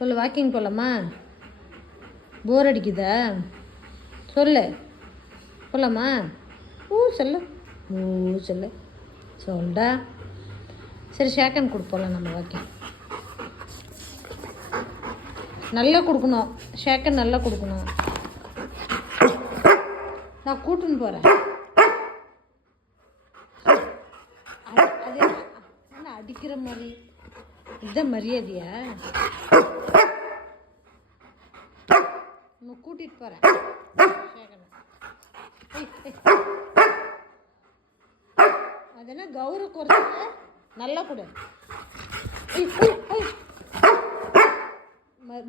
சொல்லு, வாக்கிங் போகலாமா? போர் அடிக்குதா? சொல்லு, போகலாமா? சொல்லு, சொல்லு, சொல்டா. சரி, ஷேக்கன் கொடு, போகலாம் நம்ம வாக்கிங். நல்லா கொடுக்கணும், ஷேக்கன் நல்லா கொடுக்கணும். நான் கூட்டுன்னு போகிறேன். அது என்ன அடிக்கிற மாதிரி? இதுதான் மரியாதையா? நான் கூட்டிகிட்டு போகிறேன் ஷேக்கனை. அது என்ன கௌரவ குறைச்சல? நல்லா கொடு.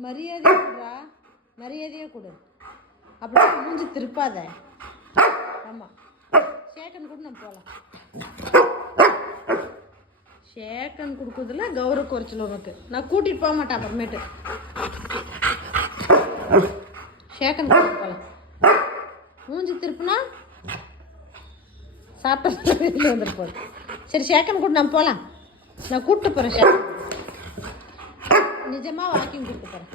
மரியாதையாக கொடுறா, மரியாதையாக கொடு. அப்படியே மூஞ்சி திருப்பாத. ஆமாம், ஷேக்கன் கூட நம்ம போகலாம். ஷேக்கன் கொடுக்குறதுல கௌரவ குறைச்சல் உனக்கு. நான் கூட்டிகிட்டு போக மாட்டேன் அப்புறமேட்டு. ஷேக்கன் கொடுத்து போகலாம். மூஞ்சி திருப்புனா சாப்பிட்டு வெளியில் வந்துருப்போம். சரி, ஷேக்கன் கூட நம்ம போகலாம். நான் கூப்பிட்டு போகிறேன் ஷேக்கன். நிஜமாக வாக்கிங் கூப்பிட்டு போகிறேன்.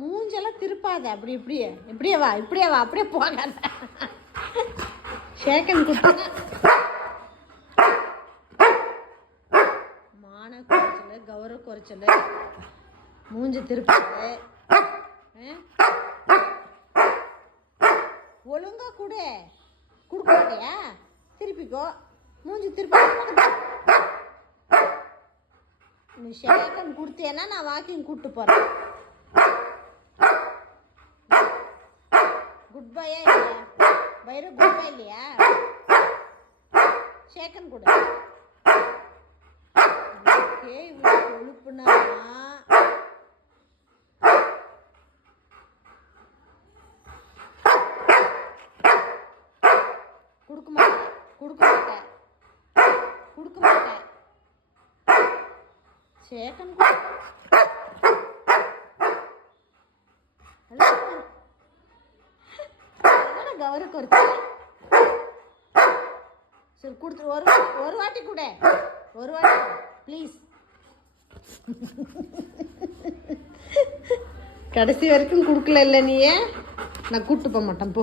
மூஞ்செல்லாம் திருப்பாத. அப்படி இப்படியே வா, அப்படியே போகாத. ஷேக்கன் கொடுத்தா மான குறைச்சல், கௌரவ குறைச்சல், மூஞ்சி திருப்பாது. ஒழுங்கா கொடு. கொடுக்க மாட்டியா? திருப்பிக்கோ. மூஞ்சி திருப்பி. நீ ஷேக்கன் கொடுத்தேன்னா நான் வாக்கிங் கூப்பிட்டு போகிறேன். குட் பாயா இல்லையா? பைரவ் குட் பாய் இல்லையா? ஷேக்கன் கொடு. இவ்வளோ கொழுப்புனா கொடுக்க மாட்டேன். ஷேக்கன் கொடு. கௌரவ குறைச்சல். சரி, கொடுத்து ஒரு வாட்டி கூட, ஒரு வாட்டி ப்ளீஸ். கடைசி வரைக்கும் கொடுக்கல இல்லை நீ? நான் கூப்பிட்டு போக மாட்டேன். போ.